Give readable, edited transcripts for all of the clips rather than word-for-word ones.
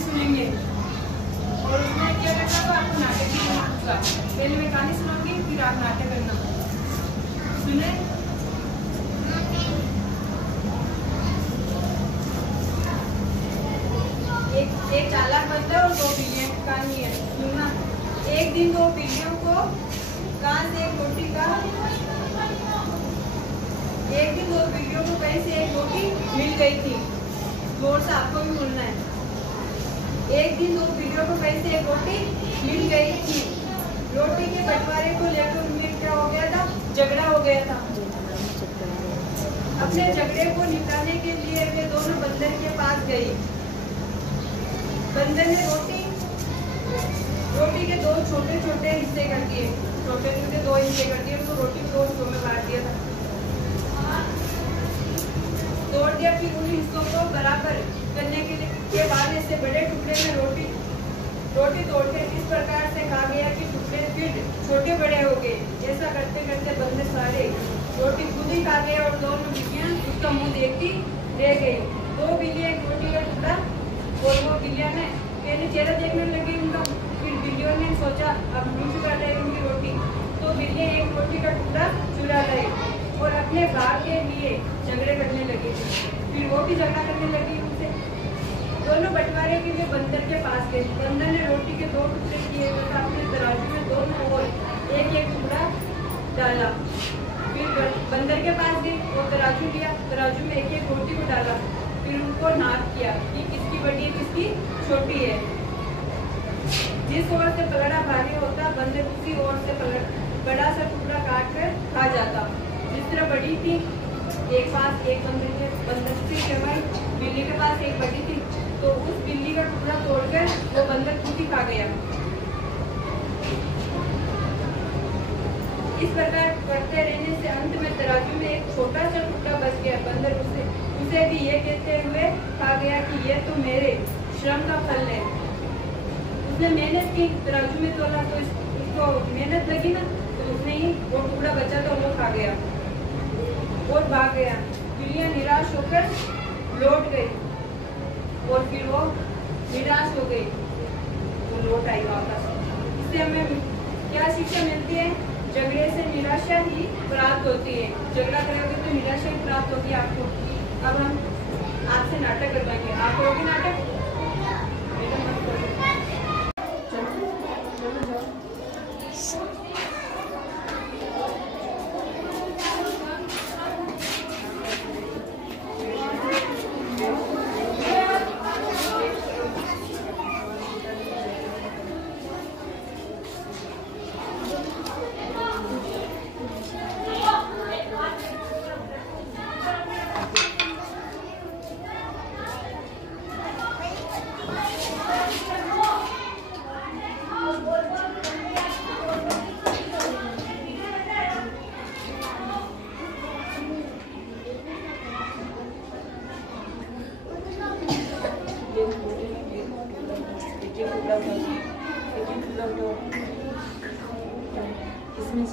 कहानी सुनेंगे और उसमें क्या करना तो आपको नाटक भी करना होगा। पहले मैं कहानी सुनाऊंगी फिर आप नाटक करना। सुने? एक चालाक बंदर और 2 बिल्लियां की कहानी है। सुनना। एक दिन 2 बिल्लियों को कहीं से एक रोटी मिल गई थी। जोर से आपको भी बोलना है। एक दिन 2 बिल्लियों को कहीं से एक रोटी मिल गई थी। रोटी के बंटवारे को लेकर उनमें क्या हो गया था? झगड़ा हो गया था। अपने झगड़े को निपटाने के लिए वे दोनों बंदर के पास गई। बंदर ने रोटी के 2 छोटे छोटे हिस्से कर दिए। छोटे छोटे 2 हिस्से कर दिए। उसको रोटी को 2 हिस्सों में बांट दिया था, तोड़ दिया। फिर उन हिस्सों को बराबर करने के बाद इससे बड़े टुकड़े में रोटी तोड़ते इस प्रकार से कहा गया कि टुकड़े फिर छोटे बड़े हो गए। ऐसा करते करते बंदर सारे रोटी खुद ही खा गए और दोनों बिल्लियां उसका मुंह देखती रह गई। 2 बिल्लियां एक रोटी का टुकड़ा और वो बिल्लियां ने पहले चेहरा देखने लगी उनका। फिर बिल्लियों ने सोचा अब मुंह चुरा ले उनकी रोटी। तो बिल्लियां एक रोटी का टुकड़ा चुरा गए और अपने भाग के लिए झगड़े करने लगी। फिर वो भी झगड़ा करने लगी उनसे। दोनों बंटवारे के लिए बंदर के पास गए। बंदर ने रोटी के 2 टुकड़े किए तथा अपने तराजू में दोनों ओर एक एक टुकड़ा डाला। फिर बंदर के पास गए और तराजू लिया। तराजू में एक एक रोटी को डाला। फिर उनको नाप किया कि किसकी बड़ी है किसकी छोटी है। जिस ओर से पलड़ा भारी होता बंदर उसी ओर से बड़ा सा टुकड़ा काट कर खा जाता। जिस तरह बड़ी थी एक पास एक बंदर से केवल बिल्ली के पास एक बड़ी थी तो उस बिल्ली का टुकड़ा तोड़कर वो बंदर खुद ही खा गया। इस प्रकार करते रहने से अंत में तराजू में एक छोटा सा टुकड़ा बच गया। बंदर उसे भी ये कहते हुए कहा गया कि ये तो मेरे श्रम का फल है। उसने मेहनत की, तराजू में तोला तो इसको मेहनत लगी ना, तो उसने ही वो टुकड़ा बचा तो वो खा गया और भाग गया। बिल्लियां निराश होकर लौट गई और फिर वो निराश हो गई तो लौट आई वापस। इससे हमें क्या शिक्षा मिलती है? झगड़े से निराशा ही प्राप्त होती है। झगड़ा करोगे तो निराशा ही प्राप्त होगी आपको। अब हम आपसे नाटक करवाएंगे। आप करोगे नाटक? इसमें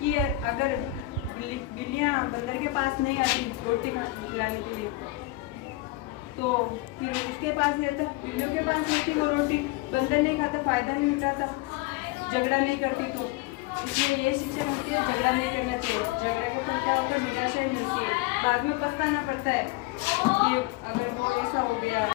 कि अगर बिल्लियां बंदर के पास नहीं आती रोटी खिलाने के लिए तो फिर उसके पास रहता, बिल्लियों के पास रहती वो रोटी। बंदर नहीं खाता, फायदा नहीं उठाता, झगड़ा नहीं करती। तो इसलिए ये शिक्षा मिलती है झगड़ा नहीं करना चाहिए। झगड़े को फल क्या होकर निराशा ही मिलती है, बाद में पछताना पड़ता है कि अगर वो ऐसा हो गया।